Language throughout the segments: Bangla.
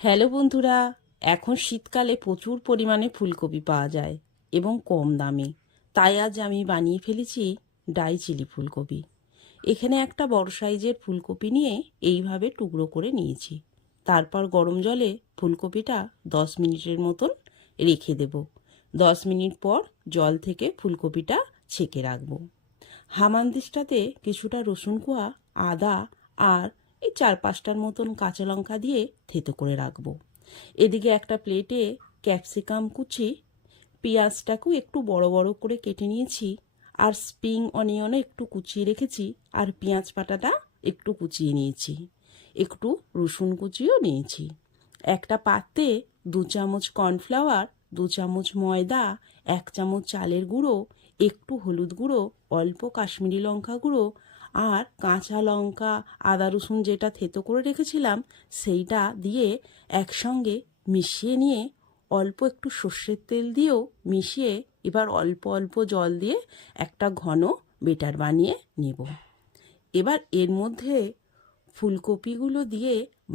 হ্যালো বন্ধুরা, এখন শীতকালে প্রচুর পরিমাণে ফুলকপি পাওয়া যায় এবং কম দামে। তাই আজ আমি বানিয়ে ফেলেছি ডাই চিলি ফুলকপি। এখানে একটা বড় সাইজের ফুলকপি নিয়ে এইভাবে টুকরো করে নিয়েছি। তারপর গরম জলে ফুলকপিটা 10 মিনিটের মতন রেখে দেব। 10 মিনিট পর জল থেকে ফুলকপিটা ছেঁকে রাখবো। হামানদিস্তাতে কিছুটা রসুন কোয়া, আদা আর এই 4-5টার মতন কাঁচা লঙ্কা দিয়ে থেতো করে রাখবো। এদিকে একটা প্লেটে ক্যাপসিকাম কুচি, পেঁয়াজটাকেও একটু বড় বড় করে কেটে নিয়েছি, আর স্প্রিং অনিয়নও একটু কুচিয়ে রেখেছি, আর পেঁয়াজ পাতাটা একটু কুচিয়ে নিয়েছি, একটু রসুন কুচিও নিয়েছি। একটা পাত্রে 2 চামচ কর্নফ্লাওয়ার, 2 চামচ ময়দা, 1 চামচ চালের গুঁড়ো, একটু হলুদ গুঁড়ো, অল্প কাশ্মীরি লঙ্কা গুঁড়ো আর কাঁচা লঙ্কা, আদা রসুন যেটা থেতো করে রেখেছিলাম সেইটা দিয়ে একসঙ্গে মিশিয়ে নিয়ে অল্প একটু সর্ষের তেল দিয়েও মিশিয়ে এবার অল্প অল্প জল দিয়ে একটা ঘন বেটার বানিয়ে নেব। এবার এর মধ্যে ফুলকপিগুলো দিয়ে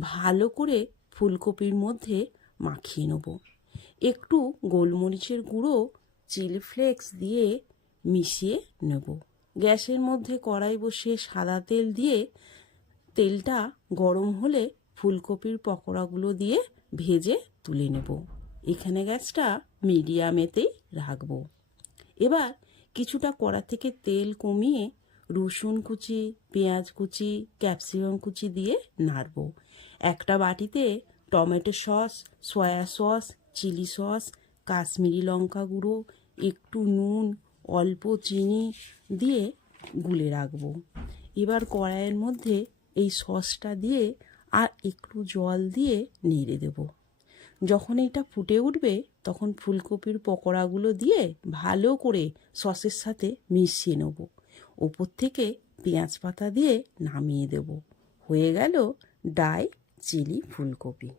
ভালো করে ফুলকপির মধ্যে মাখিয়ে নেব। একটু গোলমরিচের গুঁড়ো, চিলি ফ্লেক্স দিয়ে মিশিয়ে নেব। গ্যাসের মধ্যে কড়াই বসিয়ে সাদা তেল দিয়ে তেলটা গরম হলে ফুলকপির পকোড়াগুলো দিয়ে ভেজে তুলে নেব। এখানে গ্যাসটা মিডিয়ামেতেই রাখবো। এবার কিছুটা কড়া থেকে তেল কমিয়ে রসুন কুচি, পেঁয়াজ কুচি, ক্যাপসিকাম কুচি দিয়ে নাড়ব। একটা বাটিতে tomato sauce, soya sauce, chilli sauce, Kashmiri লঙ্কা গুঁড়ো, একটু নুন, অল্প চিনি দিয়ে গুলে রাখবো। এবার কড়াইয়ের মধ্যে এই সসটা দিয়ে আর একটু জল দিয়ে নেড়ে দেব। যখন এটা ফুটে উঠবে তখন ফুলকপির পকোড়াগুলো দিয়ে ভালো করে সসের সাথে মিশিয়ে নেব। ওপর থেকে পেঁয়াজ পাতা দিয়ে নামিয়ে দেব। হয়ে গেল ডাই চিলি ফুলকপি।